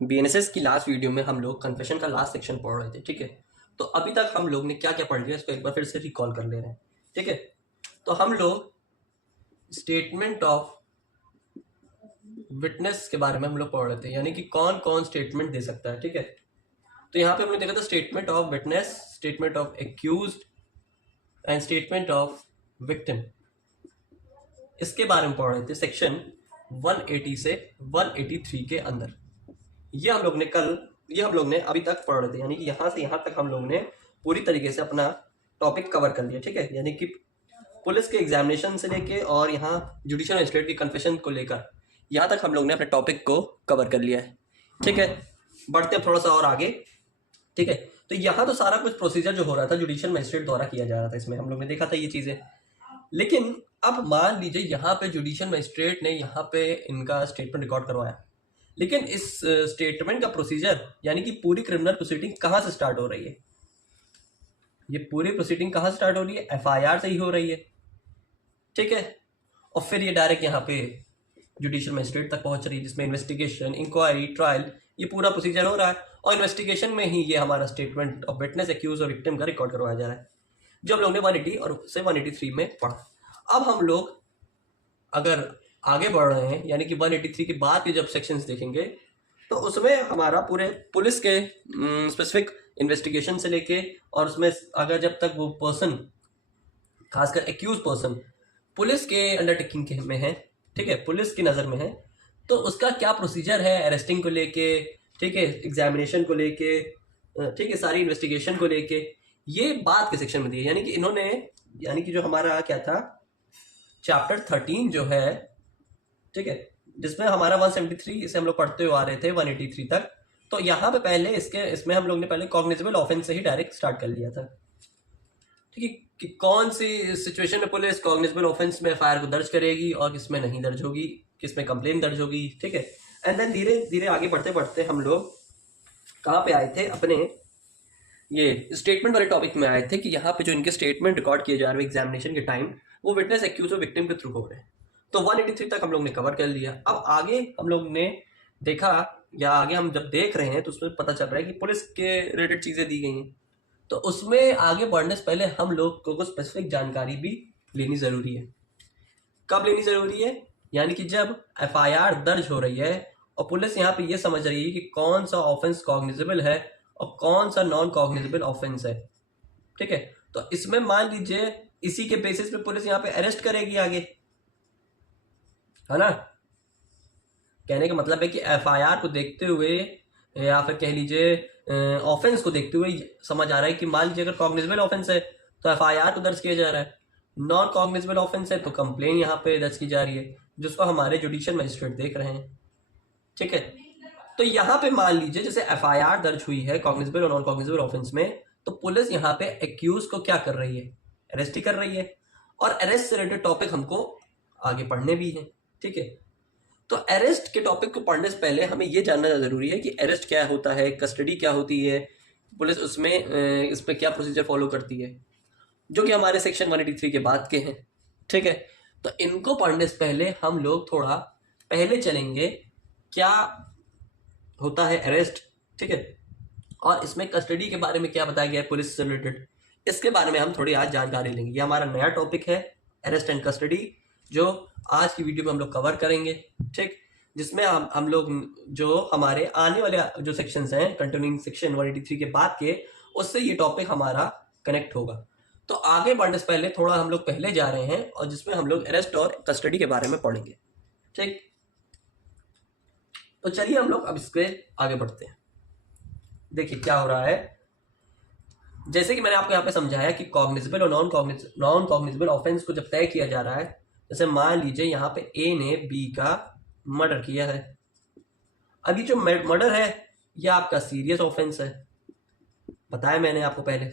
BNSS की last video में हम लोग कन्फेशन का लास्ट सेक्शन पढ़ रहे थे, ठीक है। तो अभी तक हम लोग ने क्या क्या पढ़ लिया इसको एक बार फिर से रिकॉल कर ले रहे हैं, ठीक है। तो हम लोग स्टेटमेंट ऑफ विटनेस के बारे में हम लोग पढ़ रहे थे, यानी कि कौन कौन स्टेटमेंट दे सकता है, ठीक है। तो यहाँ पे हमने देखा था statement of witness, statement of accused and statement of victim. इसके बारे में पढ़ रहे थे सेक्शन 180 से 183 के अंदर। ये हम लोग ने अभी तक पढ़ रहे थे, यानी कि यहाँ से यहाँ तक हम लोग ने पूरी तरीके से अपना टॉपिक कवर कर लिया, ठीक है। यानी कि पुलिस के एग्जामिनेशन से लेके और यहाँ जुडिशियल मजिस्ट्रेट की कन्फेशन को लेकर यहाँ तक हम लोग ने अपने टॉपिक को कवर कर लिया है, ठीक है। बढ़ते हैं थोड़ा सा और आगे, ठीक है। तो यहाँ तो सारा कुछ प्रोसीजर जो हो रहा था जुडिशियल मजिस्ट्रेट द्वारा किया जा रहा था, इसमें हम लोग ने देखा था ये चीज़ें। लेकिन अब मान लीजिए यहाँ पे जुडिशियल मजिस्ट्रेट ने यहाँ पे इनका स्टेटमेंट रिकॉर्ड करवाया, लेकिन इस स्टेटमेंट का प्रोसीजर यानी कि पूरी क्रिमिनल प्रोसीडिंग कहाँ से स्टार्ट हो रही है, ये पूरी प्रोसीडिंग कहाँ से स्टार्ट हो रही है, एफआईआर से ही हो रही है, ठीक है। और फिर ये डायरेक्ट यहाँ पे जुडिशियल मजिस्ट्रेट तक पहुंच रही है, जिसमें इन्वेस्टिगेशन, इंक्वायरी, ट्रायल, ये पूरा प्रोसीजर हो रहा है। और इन्वेस्टिगेशन में ही ये हमारा स्टेटमेंट ऑफ विटनेस, एक्यूज और विक्टिम का रिकॉर्ड करवाया जा रहा है, जो हम लोग ने 180 और से 183 में पढ़ा। अब हम लोग अगर आगे बढ़ रहे हैं, यानी कि 183 के बाद के जब सेक्शंस देखेंगे, तो उसमें हमारा पूरे पुलिस के स्पेसिफिक इन्वेस्टिगेशन से लेके, और उसमें अगर जब तक वो पर्सन, खासकर एक्यूज पर्सन पुलिस के अंडरटेकिंग के में है, ठीक है, पुलिस की नज़र में है, तो उसका क्या प्रोसीजर है अरेस्टिंग को लेके, ठीक है, एग्जामिनेशन को लेके, ठीक है, सारी इन्वेस्टिगेशन को लेके, ये बात के सेक्शन में दी है। यानी कि इन्होंने, यानी कि जो हमारा क्या था चैप्टर 13 जो है, ठीक है, जिसमें हमारा 173 से हम लोग पढ़ते हुए आ रहे थे 183 तक। तो यहाँ पे पहले इसमें हम लोग ने पहले कॉग्निजेबल ऑफेंस से ही डायरेक्ट स्टार्ट कर लिया था, ठीक है, कि कौन सी सिचुएशन में पुलिस कॉग्निजेबल ऑफेंस में एफआईआर को दर्ज करेगी और किसमें नहीं दर्ज होगी, किसमें कंप्लेन दर्ज होगी, ठीक है। एंड देन धीरे धीरे आगे बढ़ते बढ़ते हम लोग कहाँ पे आए थे, अपने ये स्टेटमेंट वाले टॉपिक में आए थे कि यहाँ पे जो इनके स्टेटमेंट रिकॉर्ड किए जा रहे हैं एग्जामिनेशन के टाइम, वो विटनेस, एक्यूज और विक्टिम के थ्रू हो रहे हैं। तो 183 तक हम लोग ने कवर कर लिया। अब आगे हम लोग ने देखा, या आगे हम जब देख रहे हैं तो उसमें पता चल रहा है कि पुलिस के रिलेटेड चीज़ें दी गई हैं। तो उसमें आगे बढ़ने से पहले हम लोग को स्पेसिफिक जानकारी भी लेनी ज़रूरी है। कब लेनी ज़रूरी है, यानी कि जब एफआईआर दर्ज हो रही है और पुलिस यहाँ पे ये समझ रही है कि कौन सा ऑफेंस कॉग्निजेबल है और कौन सा नॉन कॉग्निजेबल ऑफेंस है, ठीक है। तो इसमें मान लीजिए इसी के बेसिस पे पुलिस यहाँ पे अरेस्ट करेगी आगे, है ना। कहने का मतलब है कि एफआईआर को देखते हुए, या फिर कह लीजिए ऑफेंस को देखते हुए समझ आ रहा है कि मान लीजिए अगर कॉग्निजेबल ऑफेंस है तो एफआईआर को दर्ज किया जा रहा है, नॉन कॉग्निजेबल ऑफेंस है तो कंप्लेन यहाँ पे दर्ज की जा रही है, जिसको हमारे जुडिशियल मजिस्ट्रेट देख रहे हैं, ठीक है। तो यहाँ पे मान लीजिए जैसे एफआईआर दर्ज हुई है कॉग्निजेबल और नॉन कॉग्निजेबल ऑफेंस में, तो पुलिस यहाँ पे एक्यूज को क्या कर रही है, अरेस्ट ही कर रही है। और अरेस्ट से रिलेटेड टॉपिक हमको आगे पढ़ने भी हैं, ठीक है। तो अरेस्ट के टॉपिक को पढ़ने से पहले हमें यह जानना जरूरी है कि अरेस्ट क्या होता है, कस्टडी क्या होती है, पुलिस उसमें इसमें क्या प्रोसीजर फॉलो करती है, जो कि हमारे सेक्शन 183 के बाद के हैं, ठीक है। तो इनको पढ़ने से पहले हम लोग थोड़ा पहले चलेंगे, क्या होता है अरेस्ट, ठीक है, और इसमें कस्टडी के बारे में क्या बताया गया है पुलिस से रिलेटेड, इसके बारे में हम थोड़ी आज जानकारी लेंगे। ये हमारा नया टॉपिक है अरेस्ट एंड कस्टडी, जो आज की वीडियो में हम लोग कवर करेंगे, ठीक, जिसमें हम लोग जो हमारे आने वाले जो सेक्शंस हैं कंटिन्यूइंग सेक्शन 183 के बाद के, उससे ये टॉपिक हमारा कनेक्ट होगा। तो आगे बढ़ने से पहले थोड़ा हम लोग पहले जा रहे हैं, और जिसमें हम लोग अरेस्ट और कस्टडी के बारे में पढ़ेंगे, ठीक। तो चलिए हम लोग अब इसके आगे बढ़ते हैं। देखिए क्या हो रहा है, जैसे कि मैंने आपको यहाँ पे समझाया कि कॉग्निजेबल और नॉन कॉग्निजेबल ऑफेंस को जब तय किया जा रहा है, जैसे मान लीजिए यहाँ पे ए ने बी का मर्डर किया है। अभी जो मर्डर है यह आपका सीरियस ऑफेंस है, बताया मैंने आपको पहले।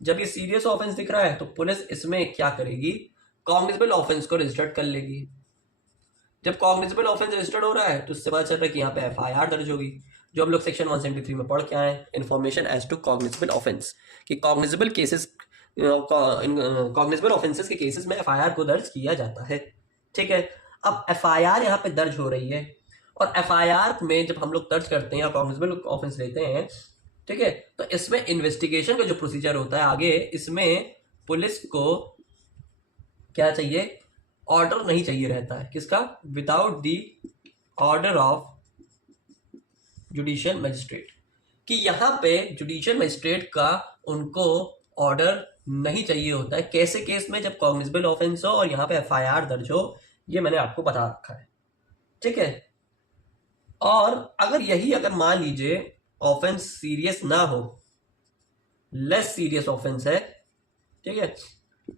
जब ये सीरियस ऑफेंस दिख रहा है तो पुलिस इसमें क्या करेगी, कॉग्निजेबल ऑफेंस को रजिस्टर्ड कर लेगी। जब कॉग्निजेबल ऑफेंस रजिस्टर्ड हो रहा है तो उससे पता चल रहा है कि यहाँ पे एफआईआर दर्ज होगी, जो हम लोग सेक्शन 173 में पढ़ के आए, information as to cognizable offence, कि कॉग्निजेबल केसेस, कॉग्निजेबल ऑफेंसेस के केसेस में एफआईआर को दर्ज किया जाता है, ठीक है। अब एफआईआर यहाँ पे दर्ज हो रही है और एफआईआर में जब हम लोग दर्ज करते हैं या कॉग्निजेबल ऑफेंस लेते हैं, ठीक है, तो इसमें इन्वेस्टिगेशन का जो प्रोसीजर होता है आगे, इसमें पुलिस को क्या चाहिए, ऑर्डर नहीं चाहिए रहता है। किसका? Without the order of judicial magistrate, कि यहाँ पे जुडिशियल मजिस्ट्रेट का उनको ऑर्डर नहीं चाहिए होता है। कैसे केस में? जब कॉग्निजेबल ऑफेंस हो और यहाँ पे एफआईआर दर्ज हो, ये मैंने आपको बता रखा है, ठीक है। और अगर मान लीजिए ऑफेंस सीरियस ना हो, लेस सीरियस ऑफेंस है, ठीक है,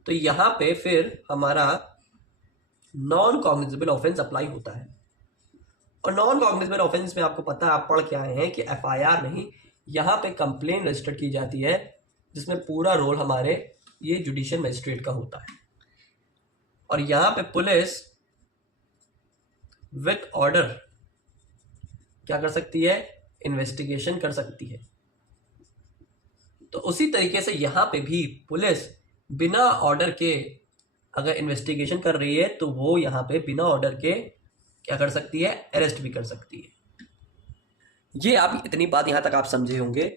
तो यहाँ पे फिर हमारा नॉन कॉग्निजेबल ऑफेंस अप्लाई होता है। और नॉन कॉग्निजेबल ऑफेंस में आपको पता है, आप पढ़ के आए हैं कि एफआईआर नहीं, यहाँ पे कंप्लेन रजिस्टर की जाती है, जिसमें पूरा रोल हमारे ये जुडिशियल मजिस्ट्रेट का होता है। और यहाँ पे पुलिस विथ ऑर्डर क्या कर सकती है? इन्वेस्टिगेशन कर सकती है। तो उसी तरीके से यहाँ पे भी पुलिस बिना ऑर्डर के अगर इन्वेस्टिगेशन कर रही है, तो वो यहाँ पे बिना ऑर्डर के क्या कर सकती है? अरेस्ट भी कर सकती है। ये आप इतनी बात यहाँ तक आप समझे होंगे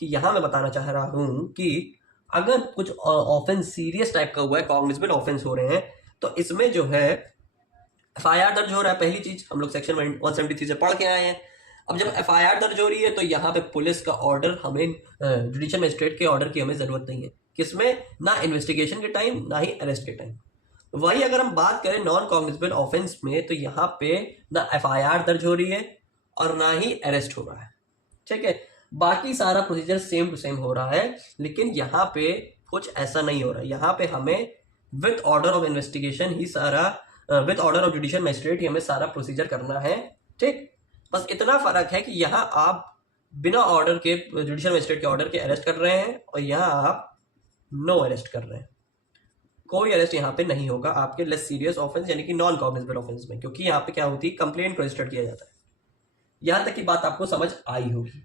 कि यहाँ मैं बताना चाह रहा हूँ कि अगर कुछ ऑफेंस सीरियस टाइप का हुआ है, कॉग्निजेबल ऑफेंस हो रहे हैं, तो इसमें जो है एफआईआर दर्ज हो रहा है। पहली चीज हम लोग सेक्शन 173 से पढ़ के आए हैं। अब जब एफआईआर दर्ज हो रही है, तो यहाँ पे पुलिस का ऑर्डर, हमें जुडिशियल मजिस्ट्रेट के ऑर्डर की हमें जरूरत नहीं है। किसमें? ना इन्वेस्टिगेशन के टाइम, ना ही अरेस्ट के टाइम। वही अगर हम बात करें नॉन कॉग्निजेबल ऑफेंस में, तो यहाँ पे ना एफआईआर दर्ज हो रही है और ना ही अरेस्ट हो रहा है, ठीक है। बाकी सारा प्रोसीजर सेम टू सेम हो रहा है, लेकिन यहाँ पे कुछ ऐसा नहीं हो रहा है। यहाँ पे हमें विथ ऑर्डर ऑफ इन्वेस्टिगेशन ही सारा, with order of judicial magistrate ही हमें सारा प्रोसीजर करना है, ठीक। बस इतना फर्क है कि यहाँ आप बिना ऑर्डर के, जुडिशियल मजिस्ट्रेट के ऑर्डर के अरेस्ट कर रहे हैं, और यहाँ आप नो अरेस्ट कर रहे हैं। कोई अरेस्ट यहाँ पे नहीं होगा आपके लेस सीरियस ऑफेंस यानी कि नॉन कॉग्निजेबल ऑफेंस में, क्योंकि यहाँ पे क्या होती है? कंप्लेंट को रजिस्टर किया जाता है। यहां तक की बात आपको समझ आई होगी।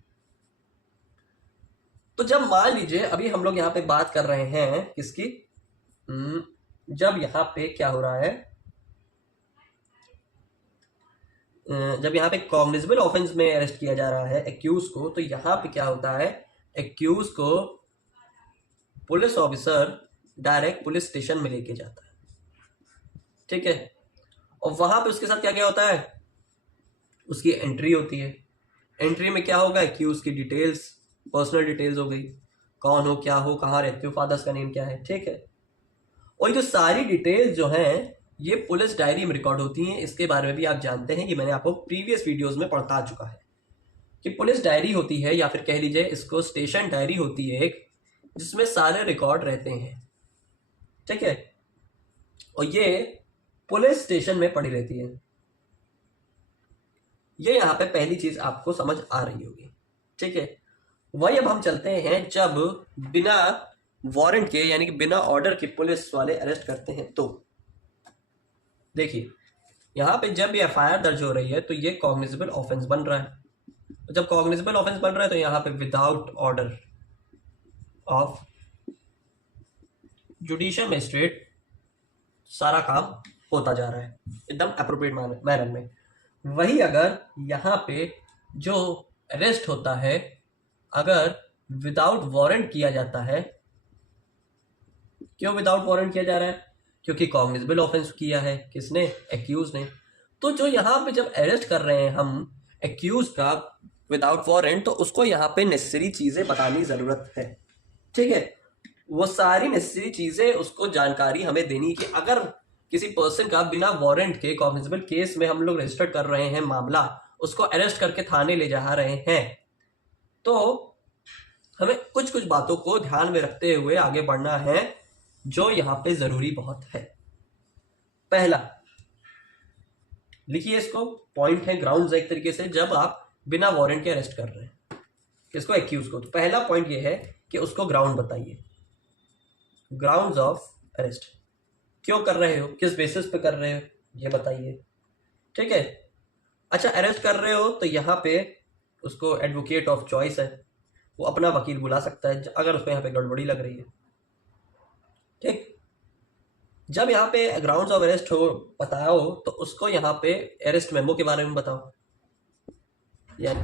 तो जब मान लीजिए अभी हम लोग यहाँ पे बात कर रहे हैं किसकी, जब यहाँ पे क्या हो रहा है, जब यहाँ पे कॉग्निजेबल ऑफेंस में अरेस्ट किया जा रहा है एक्यूज को, तो यहाँ पे क्या होता है? एक्यूज को police officer direct police station में लेके जाता है, ठीक है। और वहां पे उसके साथ क्या क्या होता है? उसकी एंट्री होती है। एंट्री में क्या होगा? एक्यूज की डिटेल्स, पर्सनल डिटेल्स हो गई, कौन हो, क्या हो, कहाँ रहते हो, फादर्स का नेम क्या है, ठीक है। और जो सारी डिटेल्स जो हैं, ये पुलिस डायरी में रिकॉर्ड होती हैं। इसके बारे में भी आप जानते हैं, ये मैंने आपको प्रीवियस वीडियोस में पढ़ा चुका है कि पुलिस डायरी होती है, या फिर कह लीजिए इसको स्टेशन डायरी होती है एक, जिसमें सारे रिकॉर्ड रहते हैं, ठीक है। और ये पुलिस स्टेशन में पड़ी रहती है। ये यहाँ पे पहली चीज आपको समझ आ रही होगी, ठीक है। वही अब हम चलते हैं, जब बिना वारंट के यानी कि बिना ऑर्डर के पुलिस वाले अरेस्ट करते हैं, तो देखिए यहाँ पे जब ये एफआईआर दर्ज हो रही है, तो ये कॉग्निजेबल ऑफेंस बन रहा है। जब कॉग्निजेबल ऑफेंस बन रहा है, तो यहाँ पे without order of judicial magistrate सारा काम होता जा रहा है एकदम अप्रोप्रिएट मैनर में। वही अगर यहाँ पे जो अरेस्ट होता है, अगर विदाउट वारंट किया जाता है, क्यों विदाउट वारंट किया जा रहा है? क्योंकि कॉग्निजेबल ऑफेंस किया है किसने? एक्यूज ने। तो जो यहाँ पे जब अरेस्ट कर रहे हैं हम एक्यूज का विदाउट वारंट, तो उसको यहाँ पे नेसेसरी चीजें बतानी जरूरत है, ठीक है। वो सारी नेसेसरी चीजें, उसको जानकारी हमें देनी कि अगर किसी पर्सन का बिना वारंट के कॉग्निजेबल केस में हम लोग रजिस्टर कर रहे हैं मामला, उसको अरेस्ट करके थाने ले जा रहे हैं, तो हमें कुछ कुछ बातों को ध्यान में रखते हुए आगे बढ़ना है, जो यहाँ पे जरूरी बहुत है। पहला लिखिए इसको, पॉइंट है ग्राउंड्स एक तरीके से, जब आप बिना वारंट के अरेस्ट कर रहे हैं किसको? एक्यूज को। तो पहला पॉइंट ये है कि उसको ग्राउंड बताइए, ग्राउंड्स ऑफ अरेस्ट। क्यों कर रहे हो, किस बेसिस पे कर रहे हो, ये बताइए, ठीक है। अच्छा, अरेस्ट कर रहे हो तो यहाँ पे उसको एडवोकेट ऑफ चॉइस है, वो अपना वकील बुला सकता है अगर उसको यहाँ पे गड़बड़ी लग रही है, ठीक। जब यहाँ पे ग्राउंड्स ऑफ अरेस्ट हो बताओ, तो उसको यहाँ पे अरेस्ट मेमो के बारे में बताओ, यानी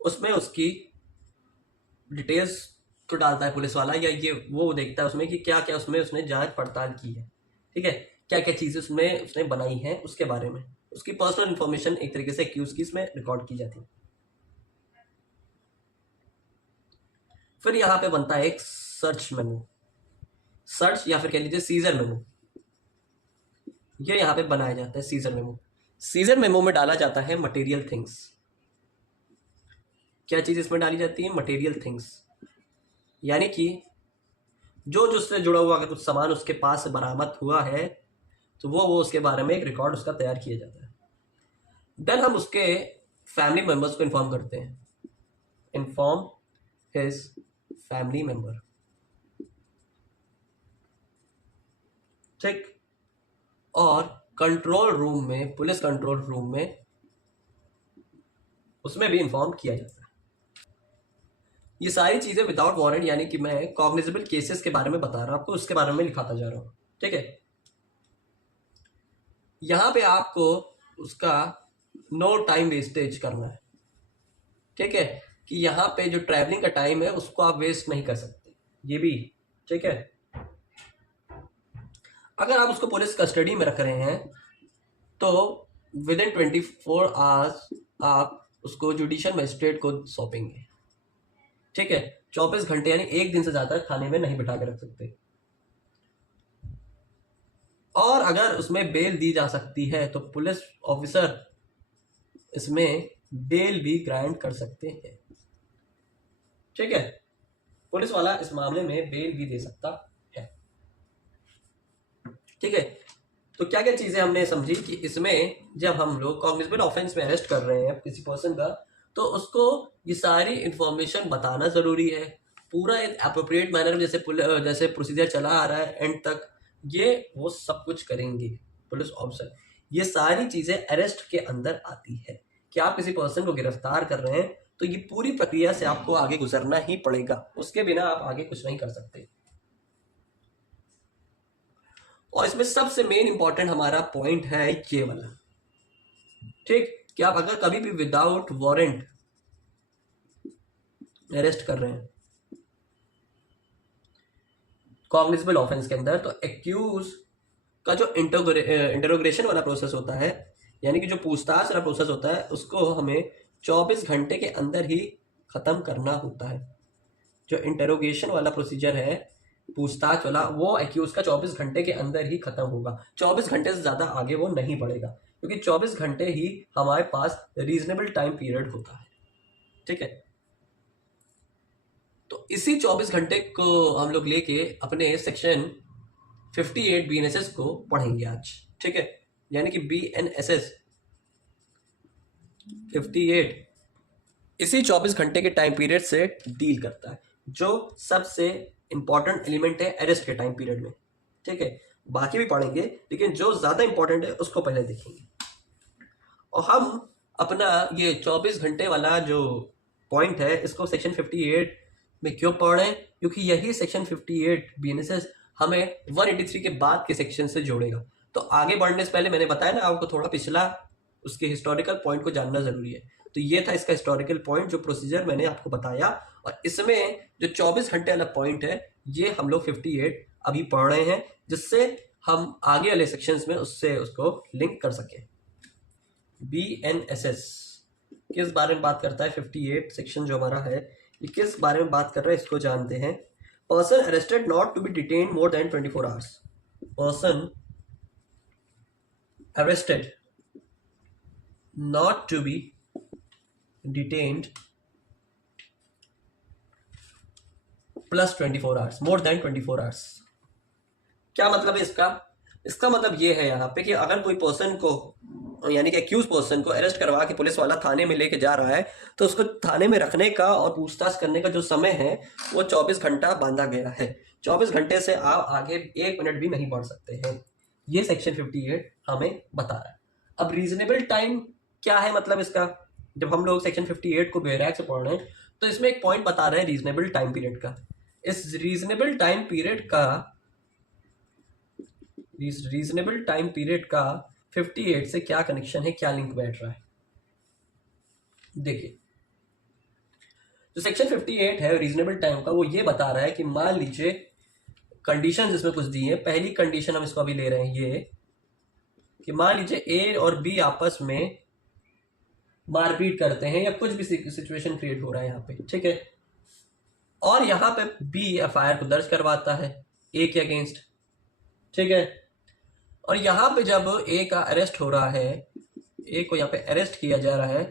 उसमें उसकी डिटेल्स को डालता है पुलिस वाला, या ये वो देखता है उसमें कि क्या क्या उसमें उसने जांच पड़ताल की है, ठीक है, क्या क्या चीजें उसमें उसने बनाई हैं उसके बारे में, उसकी पर्सनल इंफॉर्मेशन एक तरीके से एक्यूज की इसमें रिकॉर्ड की जाती है। फिर यहाँ पे बनता है एक सर्च मेमो, सर्च या फिर कह लीजिए सीजर मेमो, ये यहाँ पे बनाया जाता है सीजर मेमो। सीजर मेमो में डाला जाता है मटेरियल थिंग्स। क्या चीज इसमें डाली जाती है? मटेरियल थिंग्स, यानी कि जो जो उससे जुड़ा हुआ अगर कुछ सामान उसके पास बरामद हुआ है तो वो उसके बारे में एक रिकॉर्ड उसका तैयार किया जाता है। देन हम उसके फैमिली मेंबर्स को इन्फॉर्म करते हैं, इन्फॉर्म हिज फैमिली मेंबर, ठीक। और कंट्रोल रूम में, पुलिस कंट्रोल रूम में उसमें भी इन्फॉर्म किया जाता है। ये सारी चीजें विदाउट वारंट, यानी कि मैं कॉग्निजेबल केसेस के बारे में बता रहा हूं आपको, उसके बारे में लिखाता जा रहा हूं, ठीक है। यहां पे आपको उसका नो टाइम वेस्टेज करना है, ठीक है, कि यहाँ पे जो ट्रैवलिंग का टाइम है उसको आप वेस्ट नहीं कर सकते, ये भी, ठीक है। अगर आप उसको पुलिस कस्टडी में रख रहे हैं तो विद इन 24 आवर्स आप उसको जुडिशियल मजिस्ट्रेट को सौंपेंगे, ठीक है। 24 घंटे यानी एक दिन से ज्यादा थाने में नहीं बिठा के रख सकते। और अगर उसमें बेल दी जा सकती है तो पुलिस ऑफिसर इसमें बेल भी ग्रांट कर सकते हैं, ठीक है। पुलिस वाला इस मामले में बेल भी दे सकता है, ठीक है। तो क्या क्या चीजें हमने समझी कि इसमें जब हम लोग कॉग्निजेबल ऑफेंस में अरेस्ट कर रहे हैं किसी पर्सन का, तो उसको ये सारी इंफॉर्मेशन बताना जरूरी है, पूरा एक अप्रोप्रिएट मैनर में, जैसे प्रोसीजर चला आ रहा है एंड तक, ये वो सब कुछ करेंगे पुलिस ऑफिसर। ये सारी चीजें अरेस्ट के अंदर आती है कि आप किसी पर्सन को गिरफ्तार कर रहे हैं तो ये पूरी प्रक्रिया से आपको आगे गुजरना ही पड़ेगा, उसके बिना आप आगे कुछ नहीं कर सकते। और इसमें सबसे मेन इंपॉर्टेंट हमारा पॉइंट है ये वाला, ठीक, कि आप अगर कभी भी विदाउट वारंट अरेस्ट कर रहे हैं कॉग्निजेबल ऑफेंस के अंदर, तो एक्यूज का जो इंटरोग्रेशन वाला प्रोसेस होता है, यानी कि जो पूछताछ वाला प्रोसेस होता है, उसको हमें 24 घंटे के अंदर ही खत्म करना होता है। जो इंटरोगेशन वाला प्रोसीजर है, पूछताछ वाला, वो एक्यूज का 24 घंटे के अंदर ही खत्म होगा। 24 घंटे से ज्यादा आगे वो नहीं बढ़ेगा, क्योंकि 24 घंटे ही हमारे पास रीजनेबल टाइम पीरियड होता है, ठीक है। तो इसी 24 घंटे को हम लोग लेके अपने सेक्शन 58 BNSS को पढ़ेंगे आज, ठीक है। यानी कि BNSS 58 इसी 24 घंटे के टाइम पीरियड से डील करता है, जो सबसे इंपॉर्टेंट एलिमेंट है अरेस्ट के टाइम पीरियड में, ठीक है। बाकी भी पढ़ेंगे लेकिन जो ज्यादा इंपॉर्टेंट है उसको पहले देखेंगे। और हम अपना ये 24 घंटे वाला जो पॉइंट है इसको सेक्शन 58 में क्यों पढ़ रहे हैं? क्योंकि यही सेक्शन 58 BNSS हमें 183 के बाद के सेक्शन से जोड़ेगा। तो आगे बढ़ने से पहले मैंने बताया ना आपको, थोड़ा पिछला उसके हिस्टोरिकल पॉइंट को जानना जरूरी है। तो ये था इसका हिस्टोरिकल पॉइंट, जो प्रोसीजर मैंने आपको बताया। और इसमें जो 24 घंटे वाला पॉइंट है ये हम लोग 58 अभी पढ़ रहे हैं, जिससे हम आगे वाले सेक्शंस में उससे उसको लिंक कर सकें। BNSS किस बारे में बात करता है? 58 सेक्शन जो हमारा है ये किस बारे में बात कर रहा है इसको जानते हैं। Person arrested not to be detain more than 24 hours. Person arrested not to be detained plus 24 hours, more than 24 hours। क्या मतलब है इसका? इसका मतलब ये है यहाँ पे कि अगर कोई पर्सन को, यानी कि एक्यूज पर्सन को अरेस्ट करवा के पुलिस वाला थाने में लेके जा रहा है, तो उसको थाने में रखने का और पूछताछ करने का जो समय है वो 24 घंटा बांधा गया है। 24 घंटे से आप आगे 1 मिनट भी नहीं बढ़ सकते हैं, ये सेक्शन 58 हमें बता रहा है। अब रीजनेबल टाइम क्या है? मतलब इसका, जब हम लोग सेक्शन 58 को बेरैक से पढ़ रहे हैं तो इसमें एक पॉइंट बता रहे हैं रीजनेबल टाइम पीरियड का। इस रीजनेबल टाइम पीरियड का 58 से क्या कनेक्शन है, क्या लिंक बैठ रहा है? देखिए जो सेक्शन 58 है रीजनेबल टाइम का, वो ये बता रहा है कि मान लीजिए कंडीशन इसमें कुछ दी है। पहली कंडीशन हम इसको अभी ले रहे हैं ये कि मान लीजिए ए और बी आपस में मारपीट करते हैं या कुछ भी सिचुएशन क्रिएट हो रहा है यहाँ पे, ठीक है। और यहाँ पे बी एफआईआर को दर्ज करवाता है ए के अगेंस्ट, ठीक है। और यहाँ पे जब ए का अरेस्ट हो रहा है, ए को यहाँ पे अरेस्ट किया जा रहा है,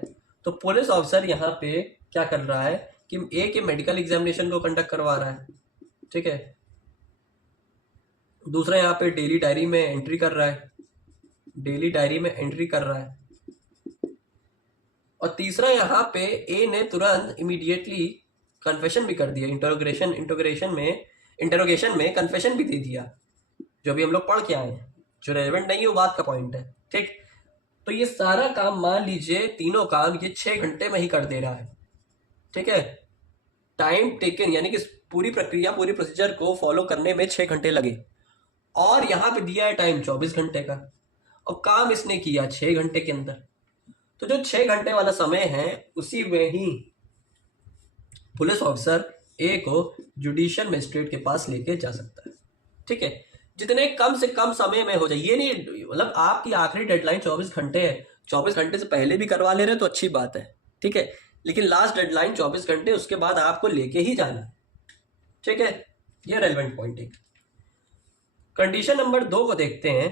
तो पुलिस ऑफिसर यहाँ पे क्या कर रहा है कि ए के मेडिकल एग्जामिनेशन को कंडक्ट करवा रहा है, ठीक है। दूसरा यहाँ पे डेली डायरी में एंट्री कर रहा है, डेली डायरी में एंट्री कर रहा है। और तीसरा यहाँ पे ए ने तुरंत इमीडिएटली कन्फेशन भी कर दिया, इंटरोगेशन में कन्फेशन भी दे दिया, जो भी हम लोग पढ़ के आए हैं, जो रेलेवेंट नहीं है वो बात का पॉइंट है, ठीक। तो ये सारा काम मान लीजिए तीनों काम ये 6 घंटे में ही कर दे रहा है, ठीक है। टाइम टेकन यानी कि पूरी प्रक्रिया पूरी प्रोसीजर को फॉलो करने में 6 घंटे लगे, और यहाँ पे दिया है टाइम 24 घंटे का, और काम इसने किया 6 घंटे के अंदर। तो जो 6 घंटे वाला समय है उसी में ही पुलिस ऑफिसर ए को जुडिशियल मजिस्ट्रेट के पास लेके जा सकता है, ठीक है। जितने कम से कम समय में हो जाए, ये नहीं मतलब आपकी आखिरी डेडलाइन 24 घंटे है, 24 घंटे से पहले भी करवा ले रहे तो अच्छी बात है, ठीक है, लेकिन लास्ट डेडलाइन 24 घंटे, उसके बाद आपको लेके ही जाना है, ठीक है। ये रेलेवेंट पॉइंट है। कंडीशन नंबर 2 को देखते हैं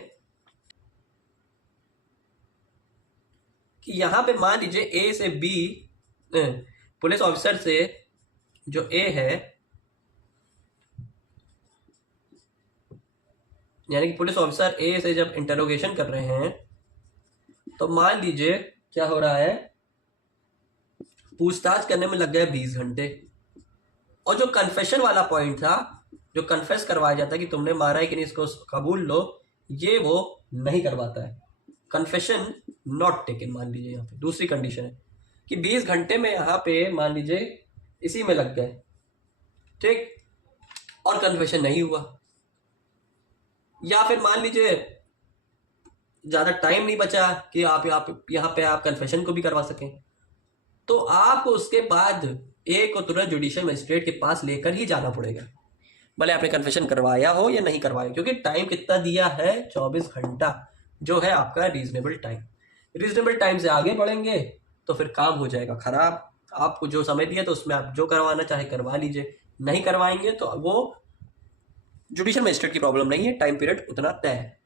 कि यहां पे मान लीजिए ए से बी, पुलिस ऑफिसर से जो ए है यानी कि पुलिस ऑफिसर ए से जब इंटरोगेशन कर रहे हैं तो मान लीजिए क्या हो रहा है, पूछताछ करने में लग गए 20 घंटे, और जो कन्फेशन वाला पॉइंट था, जो कन्फेस करवाया जाता है कि तुमने मारा है कि नहीं, इसको कबूल लो, ये वो नहीं करवाता है। कन्फेशन नॉट टेकन मान लीजिए यहाँ पे दूसरी कंडीशन है कि 20 घंटे में यहाँ पे मान लीजिए इसी में लग गए, ठीक, और कन्फेशन नहीं हुआ, या फिर मान लीजिए ज्यादा टाइम नहीं बचा कि आप यहाँ पे आप कन्फेशन को भी करवा सकें, तो आपको उसके बाद ए को तुरंत जुडिशियल मजिस्ट्रेट के पास लेकर ही जाना पड़ेगा, भले आपने कन्फेशन करवाया हो या नहीं करवाया, क्योंकि टाइम कितना दिया है 24 घंटा, जो है आपका रीजनेबल टाइम। रीजनेबल टाइम से आगे बढ़ेंगे तो फिर काम हो जाएगा खराब। आपको जो समय दिया तो उसमें आप जो करवाना चाहे करवा लीजिए, नहीं करवाएंगे तो वो जुडिशियल मजिस्ट्रेट की प्रॉब्लम नहीं है, टाइम पीरियड उतना तय है।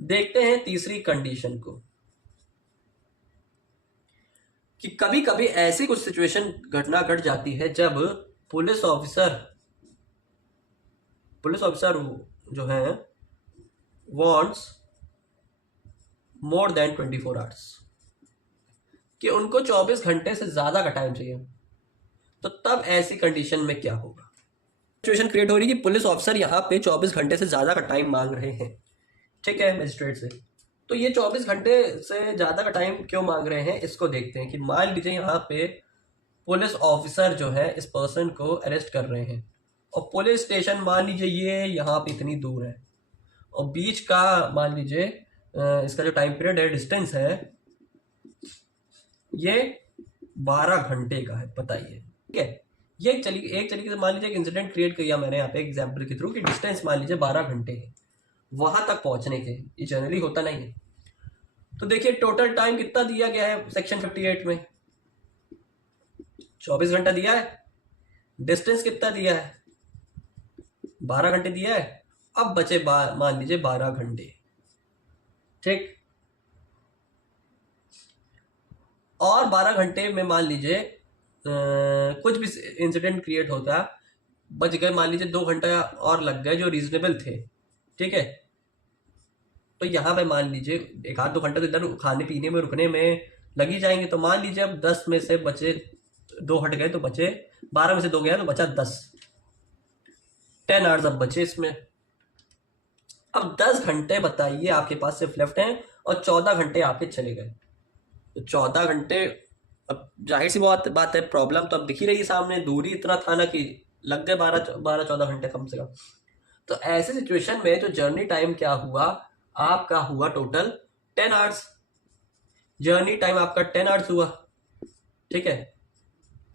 देखते हैं तीसरी कंडीशन को कि कभी कभी ऐसी कुछ सिचुएशन घटना घट जाती है जब पुलिस ऑफिसर जो है वांट्स मोर देन 24 आवर्स, कि उनको 24 घंटे से ज्यादा का टाइम चाहिए। तो तब ऐसी कंडीशन में क्या होगा, सिचुएशन क्रिएट हो रही है कि पुलिस ऑफिसर यहाँ पे 24 घंटे से ज्यादा का टाइम मांग रहे हैं, ठीक है, मजिस्ट्रेट से। तो ये 24 घंटे से ज्यादा का टाइम क्यों मांग रहे हैं, इसको देखते हैं कि मान लीजिए यहाँ पे पुलिस ऑफिसर जो है इस पर्सन को अरेस्ट कर रहे हैं, और पुलिस स्टेशन मान लीजिए ये यहाँ पे इतनी दूर है, और बीच का मान लीजिए इसका जो टाइम पीरियड है, डिस्टेंस है, ये 12 घंटे का है, बताइए, ठीक है। ये एक तरीके से मान लीजिए एक इंसिडेंट क्रिएट किया मैंने यहाँ पे एग्जाम्पल के थ्रू कि डिस्टेंस मान लीजिए 12 घंटे है वहां तक पहुंचने के, ये जनरली होता नहीं है। तो देखिए टोटल टाइम कितना दिया गया है सेक्शन 58 में, 24 घंटा दिया है, डिस्टेंस कितना दिया है, 12 घंटे दिया है, अब बचे मान लीजिए 12 घंटे, ठीक। और 12 घंटे में मान लीजिए कुछ भी इंसिडेंट क्रिएट होता, बच गए मान लीजिए 2 घंटा और लग गए जो रीजनेबल थे, ठीक है। तो यहाँ पे मान लीजिए 1-2 घंटा तो इधर खाने पीने में रुकने में लगी जाएंगे, तो मान लीजिए अब 10 में से बचे 2 हट गए तो बचे 12 में से 2 गया तो बचा 10 आवर्स अब बचे इसमें। अब 10 घंटे बताइए आपके पास सिर्फ लेफ्ट हैं और 14 घंटे आपके चले गए, तो 14 घंटे, अब जाहिर सी बात है प्रॉब्लम तो अब दिख ही रही सामने, दूरी इतना था ना कि लग गए 12-14 घंटे कम से कम। तो ऐसे सिचुएशन में जो जर्नी टाइम क्या हुआ आपका, हुआ टोटल 10 आवर्स, जर्नी टाइम आपका 10 आवर्स हुआ, ठीक है,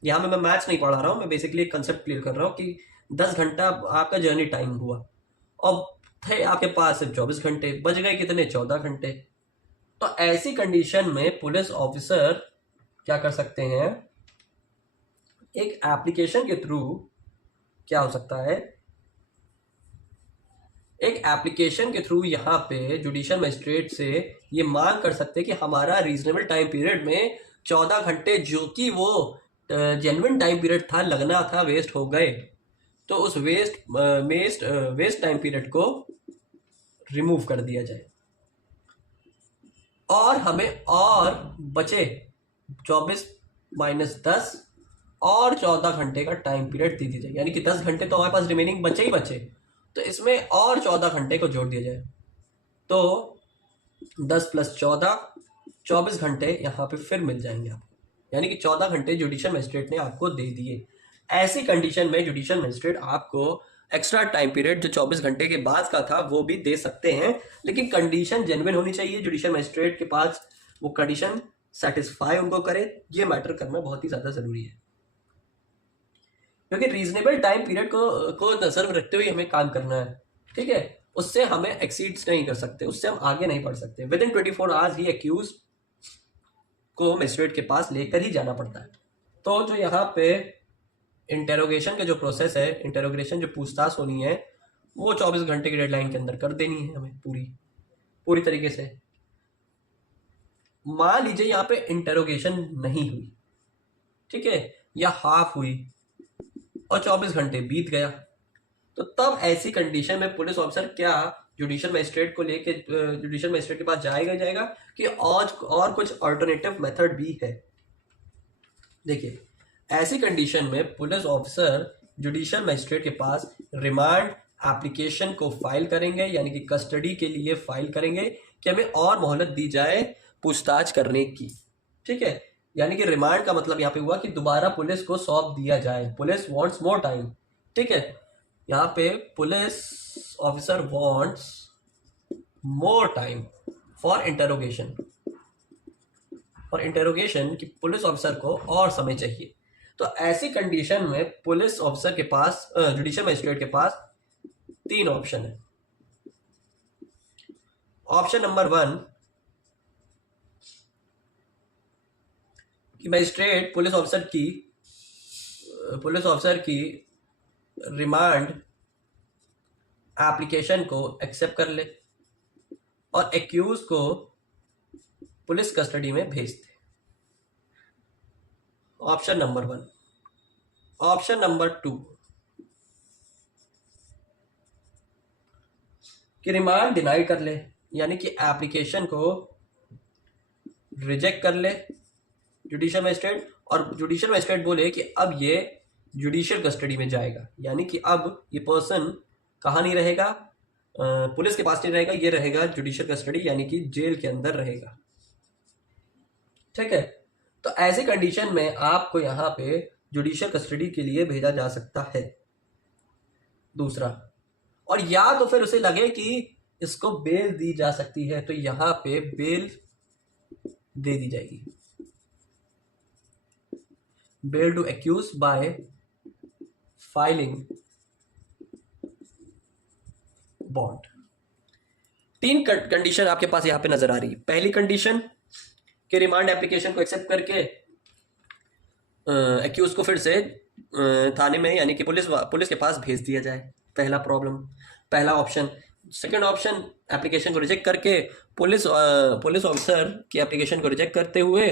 यहाँ में मैं मैथ्स नहीं पढ़ा रहा हूँ, मैं बेसिकली एक कंसेप्ट क्लियर कर रहा हूँ कि 10 घंटा आपका जर्नी टाइम हुआ और थे आपके पास सिर्फ 24 घंटे, बच गए कितने, 14 घंटे। तो ऐसी कंडीशन में पुलिस ऑफिसर क्या कर सकते हैं, एक एप्लीकेशन के थ्रू क्या हो सकता है, एक एप्लीकेशन के थ्रू यहाँ पे जुडिशियल मजिस्ट्रेट से ये मांग कर सकते हैं कि हमारा रीजनेबल टाइम पीरियड में 14 घंटे जो कि वो जेन्युइन टाइम पीरियड था लगना था वेस्ट हो गए, तो उस वेस्ट टाइम पीरियड को रिमूव कर दिया जाए और हमें और बचे 24 माइनस 10 और 14 घंटे का टाइम पीरियड दे दिया जाए, यानी कि 10 घंटे तो हमारे पास रिमेनिंग बचे ही बचे, तो इसमें और 14 घंटे को जोड़ दिया जाए। तो 10 + 14 24 घंटे यहाँ पे फिर मिल जाएंगे आपको, यानी कि 14 घंटे जुडिशियल मजिस्ट्रेट ने आपको दे दिए। ऐसी कंडीशन में जुडिशियल मजिस्ट्रेट आपको एक्स्ट्रा टाइम पीरियड जो 24 घंटे के बाद का था वो भी दे सकते हैं, लेकिन कंडीशन जेन्युइन होनी चाहिए, जुडिशियल मजिस्ट्रेट के पास वो कंडीशन सेटिस्फाई उनको करे, ये मैटर करना बहुत ही ज्यादा जरूरी है, क्योंकि रीजनेबल टाइम पीरियड को नजर में रखते हुए हमें काम करना है, ठीक है। उससे हमें एक्सीड्स नहीं कर सकते, उससे हम आगे नहीं बढ़ सकते। विद इन 24 आवर्स ही एक्यूज को मजिस्ट्रेट के पास लेकर ही जाना पड़ता है। तो जो यहाँ पे इंटेरोगेशन का जो प्रोसेस है, इंटेरोगेशन जो पूछताछ होनी है, वो 24 घंटे की डेडलाइन के अंदर कर देनी है हमें पूरी तरीके से। मान लीजिए यहाँ पे इंटेरोगेशन नहीं हुई, ठीक है, या हाफ हुई और 24 घंटे बीत गया, तो तब ऐसी कंडीशन में पुलिस ऑफिसर क्या जुडिशियल मजिस्ट्रेट को लेके जुडिशियल मजिस्ट्रेट के पास जाएगा कि और कुछ अल्टरनेटिव मेथड भी है। देखिए, ऐसी कंडीशन में पुलिस ऑफिसर जुडिशियल मजिस्ट्रेट के पास रिमांड एप्लीकेशन को फाइल करेंगे, यानी कि कस्टडी के लिए फाइल करेंगे कि हमें और मोहलत दी जाए पूछताछ करने की, ठीक है। यानी कि रिमांड का मतलब यहाँ पे हुआ कि दोबारा पुलिस को सौंप दिया जाए, पुलिस वांट्स मोर टाइम, ठीक है। यहाँ पे police officer wants more time for interrogation, कि पुलिस ऑफिसर को और समय चाहिए। तो ऐसी कंडीशन में पुलिस ऑफिसर के पास जुडिशियल मजिस्ट्रेट के पास 3 ऑप्शन है। ऑप्शन नंबर 1 कि मजिस्ट्रेट पुलिस ऑफिसर की रिमांड एप्लीकेशन को एक्सेप्ट कर ले और एक्यूज को पुलिस कस्टडी में भेज दे। Option number 1। ऑप्शन नंबर 2 कि रिमांड डिनाई कर ले, यानी कि एप्लीकेशन को रिजेक्ट कर ले जुडिशियल मजिस्ट्रेट, और जुडिशियल मजिस्ट्रेट बोले कि अब ये जुडिशियल कस्टडी में जाएगा, यानी कि अब ये पर्सन कहाँ नहीं रहेगा, पुलिस के पास नहीं रहेगा, ये रहेगा जुडिशियल कस्टडी, यानी कि जेल के अंदर रहेगा, ठीक है। तो ऐसी कंडीशन में आपको यहाँ पे जुडिशियल कस्टडी के लिए भेजा जा सकता है। दूसरा, और या तो फिर उसे लगे कि इसको बेल दी जा सकती है, तो यहाँ पे बेल दे दी जाएगी, bail to accused by filing bond. 3 condition आपके पास यहाँ पे नजर आ रही है। पहली कंडीशन कि रिमांड एप्लीकेशन को एक्सेप्ट करके एक्यूज को फिर से थाने में, यानी कि पुलिस के पास भेज दिया जाए, पहला ऑप्शन। सेकंड ऑप्शन, एप्लीकेशन को रिजेक्ट करके पुलिस ऑफिसर की एप्लीकेशन को रिजेक्ट करते हुए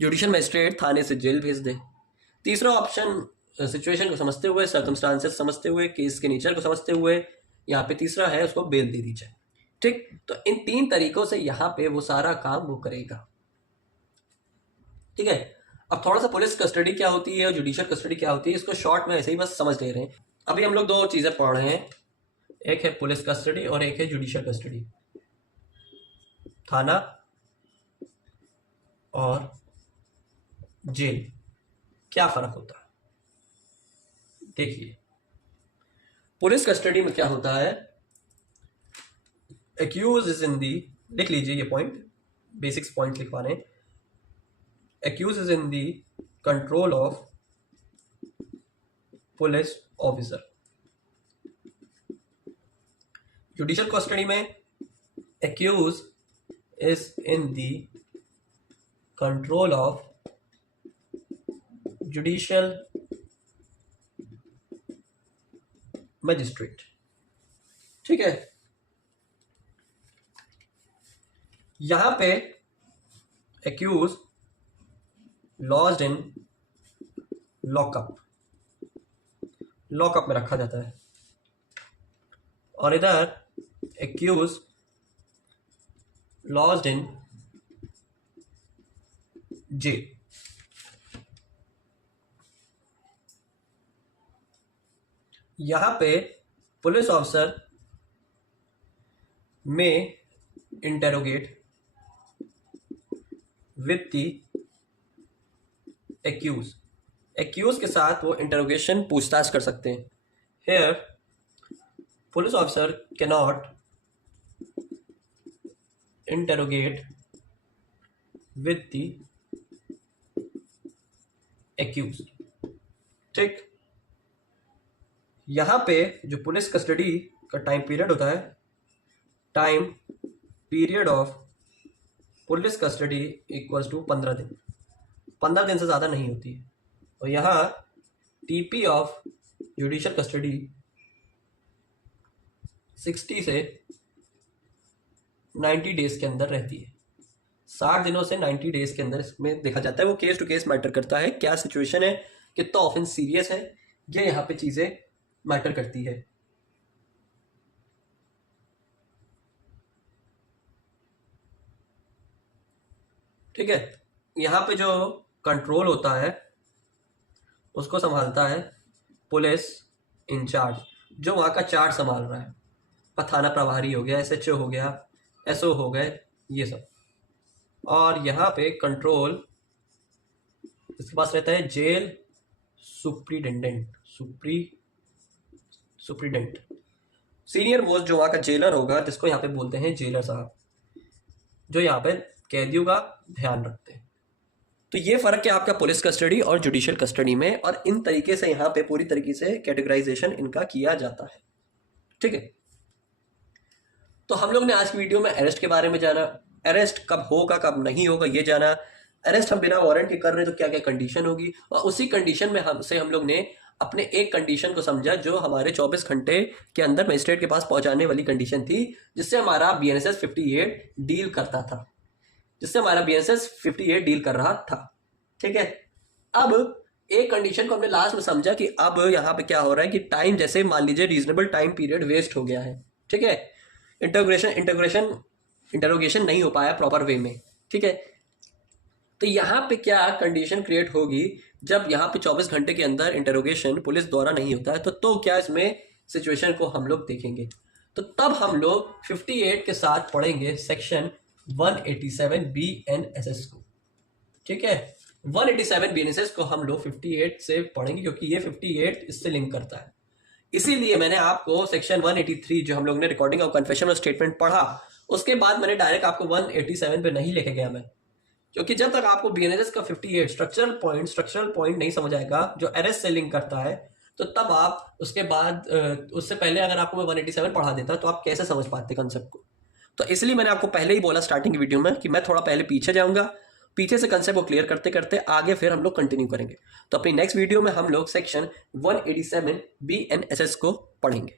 जुडिशियल मजिस्ट्रेट थाने से जेल भेज दे। तीसरा ऑप्शन, सिचुएशन को समझते हुए, सर्कमस्टांसेस समझते हुए, केस के नेचर को समझते हुए, यहाँ पे तीसरा है उसको बेल दे दी जाए, ठीक। तो इन 3 तरीकों से यहाँ पे वो सारा काम वो करेगा, ठीक है। अब थोड़ा सा पुलिस कस्टडी क्या होती है और जुडिशियल कस्टडी क्या होती है, इसको शॉर्ट में ऐसे ही बस समझ ले रहे हैं। अभी हम लोग 2 चीजें पढ़ रहे हैं, एक है पुलिस कस्टडी और एक है जुडिशियल कस्टडी। थाना और जेल, क्या फर्क होता है? देखिए, पुलिस कस्टडी में क्या होता है, एक्यूज इज इन दी, लिख लीजिए ये पॉइंट, बेसिक्स पॉइंट लिखवा रहे हैं। Accused is in the control of police officer. Judicial custody में accused is in the control of judicial magistrate. ठीक है, यहां पे accused lodged in lockup, lockup में रखा जाता है, और इधर एक्यूज लॉज्ड इन जेल। यहां पे पुलिस ऑफिसर में interrogate with the accused, accused के साथ वो इंटेरोगेशन पूछताछ कर सकते हैं। Here police officer can not interrogate with the accused. ठीक, यहां पे जो पुलिस कस्टडी का टाइम पीरियड होता है, time period of police custody equals to 15 दिन, 15 दिन से ज़्यादा नहीं होती है। और यहाँ टीपी ऑफ जुडिशियल कस्टडी 60 से 90 डेज के अंदर रहती है। 60 दिनों से 90 डेज के अंदर इसमें देखा जाता है। वो केस टू केस मैटर करता है, क्या सिचुएशन है, कितना ऑफेंस सीरियस है, ये यहाँ पे चीज़ें मैटर करती है। ठीक है, यहाँ पे जो कंट्रोल होता है उसको संभालता है पुलिस इंचार्ज, जो वहाँ का चार्ज संभाल रहा है। थाना प्रभारी हो गया, एसएचओ हो गया, एसओ हो गए, ये सब। और यहाँ पे कंट्रोल इसके पास रहता है जेल सुप्रीडेंडेंट, सुप्रीडेंट, सीनियर मोस्ट जो वहाँ का जेलर होगा, जिसको यहाँ पे बोलते हैं जेलर साहब, जो यहाँ पे कैदियों का ध्यान रखते हैं। तो ये फर्क है आपका पुलिस कस्टडी और जुडिशियल कस्टडी में, और इन तरीके से यहाँ पे पूरी तरीके से कैटेगराइजेशन इनका किया जाता है। ठीक है, तो हम लोग ने आज की वीडियो में अरेस्ट के बारे में जाना, अरेस्ट कब होगा कब नहीं होगा ये जाना, अरेस्ट हम बिना वारंट के कर रहे हैं तो क्या क्या कंडीशन होगी, और उसी कंडीशन में हम लोग ने अपने एक कंडीशन को समझा जो हमारे 24 घंटे के अंदर मजिस्ट्रेट के पास पहुंचाने वाली कंडीशन थी, जिससे हमारा BNSS 58 डील करता था, जिससे हमारा BNSS 58 डील कर रहा था। ठीक है, अब एक कंडीशन को हमने लास्ट में समझा कि अब यहाँ पे क्या हो रहा है कि टाइम, जैसे मान लीजिए रीजनेबल टाइम पीरियड वेस्ट हो गया है। ठीक है, इंटरोगेशन नहीं हो पाया प्रॉपर वे में। ठीक है, तो यहाँ पे क्या कंडीशन क्रिएट होगी, जब यहाँ पे 24 घंटे के अंदर इंटरोगेशन पुलिस द्वारा नहीं होता है, तो क्या इसमें सिचुएशन को हम लोग देखेंगे। तो तब हम लोग 58 के साथ पढ़ेंगे सेक्शन 187 BNSS को। ठीक है, 187 BNSS को हम लोग 58 से पढ़ेंगे, क्योंकि ये 58 इससे लिंक करता है। इसीलिए मैंने आपको सेक्शन 183 जो हम लोग ने रिकॉर्डिंग ऑफ कन्फेशन और स्टेटमेंट पढ़ा, उसके बाद मैंने डायरेक्ट आपको 187 पे नहीं लेके गया मैं, क्योंकि जब तक आपको BNSS का 58 स्ट्रक्चरल पॉइंट नहीं समझ आएगा जो अरेस्ट से लिंक करता है, तो तब आप उसके बाद उससे पहले अगर आपको मैं 187 पढ़ा देता तो आप कैसे समझ पाते कंसेप्ट को। तो इसलिए मैंने आपको पहले ही बोला स्टार्टिंग की वीडियो में कि मैं थोड़ा पहले पीछे जाऊंगा, पीछे से कंसेप्ट को क्लियर करते करते आगे फिर हम लोग कंटिन्यू करेंगे। तो अपनी नेक्स्ट वीडियो में हम लोग सेक्शन 187 BNSS को पढ़ेंगे।